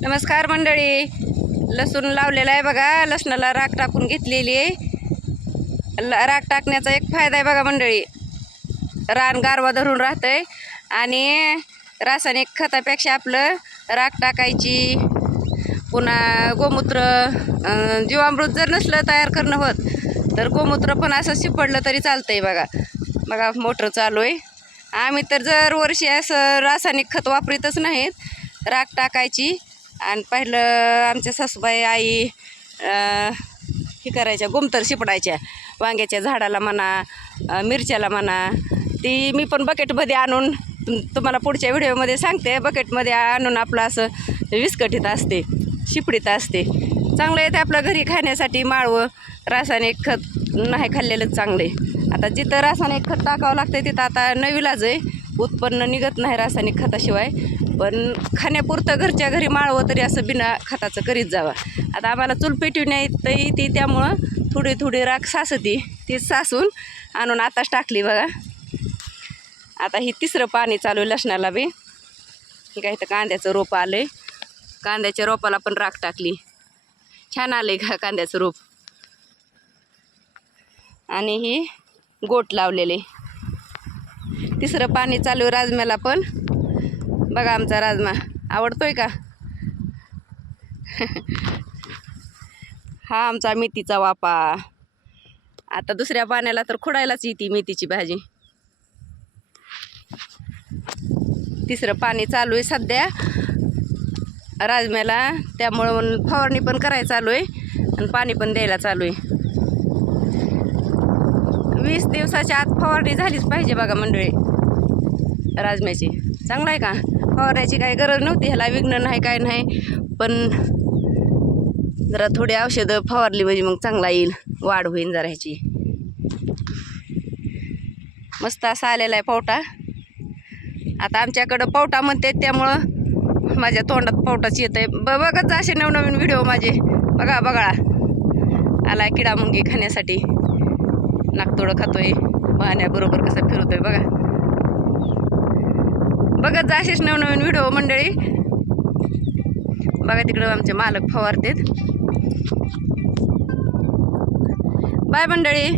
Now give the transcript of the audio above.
नमस्कार मंडळी. लसूण लावलेला आहे बघा. लसणाला राख टाकून घेतलेली आहे. राख टाकण्याचा एक फायदा आहे बघा मंडळी, रान गारवा धरून राहतंय आणि रासायनिक खतापेक्षा आपलं राख टाकायची, पुन्हा गोमूत्र, जीवामृत जर नसलं तयार करणं होत तर गोमूत्र पण असं शिपडलं तरी चालतंय. बघा बघा मोटर चालू आहे. आम्ही तर दरवर्षी असं रासायनिक खत वापरतच नाहीत, राख टाकायची. आणि पहिलं आमच्या सासूबाई आई हे करायच्या, गोमूत्र शिपडायच्या वांग्याच्या झाडाला म्हणा, मिरच्याला म्हणा. ती मी पण बकेटमध्ये आणून तुम्हाला पुढच्या व्हिडिओमध्ये सांगते. बकेटमध्ये आणून आपलं असं विस्कटीत असते, शिपडीत असते. चांगलं आहे ते आपलं घरी खाण्यासाठी. माळवं रासायनिक खत नाही खाल्लेलंच चांगलं आहे. आता जिथं रासायनिक खत टाकावं लागतं तिथं आता नवीलाच आहे, उत्पन्न निघत नाही रासायनिक खताशिवाय. पण खाण्यापुरतं घरच्या घरी माळवं तरी असं बिना खताचं करीत जावा. आता आम्हाला चूल पेटवी नाही तर ती, त्यामुळं थोडी थोडी राख सासती. ती सासून आणून आताच टाकली बघा. आता ही तिसरं पाणी चालू आहे लसणाला बी. हे काय, इथं कांद्याचं रोप आलं आहे. कांद्याच्या रोपाला पण राख टाकली. छान आलं आहे का कांद्याचं रोप. आणि ही गोट लावलेले. तिसरं पाणी चालू आहे राजम्याला पण. बघा आमचा राजमा आवडतोय का. हा आमचा मेथीचा वापा. आता दुसऱ्या पाण्याला तर खुडायलाच येते मेथीची भाजी. तिसरं पाणी चालू आहे सध्या राजम्याला, त्यामुळं फवारणी पण करायला चालू आहे आणि पाणी पण द्यायला चालू आहे. 20 दिवसाच्या आत फवारणी झालीच पाहिजे बघा मंडळी राजम्याची. चांगलं आहे का. फवारण्याची काही गरज नव्हती, ह्याला विघ्न नाही काय नाही. पण जरा थोडी औषधं फवारली म्हणजे मग चांगला येईल, वाढ होईल जरा ह्याची. मस्त असा आलेला आहे पावटा. आता आमच्याकडं पावटा म्हणते त्यामुळं माझ्या तोंडात पावटाच येत आहे. बघत जा असे नवनवीन व्हिडिओ माझे. बघा बघा आला किडा मुंगी खाण्यासाठी. नागतोडं खातोय, पाण्याबरोबर कसं फिरतोय बघा. बघत जा असेच नवनवीन व्हिडिओ मंडळी. बघा तिकडं आमचे मालक फवारतेत. बाय मंडळी.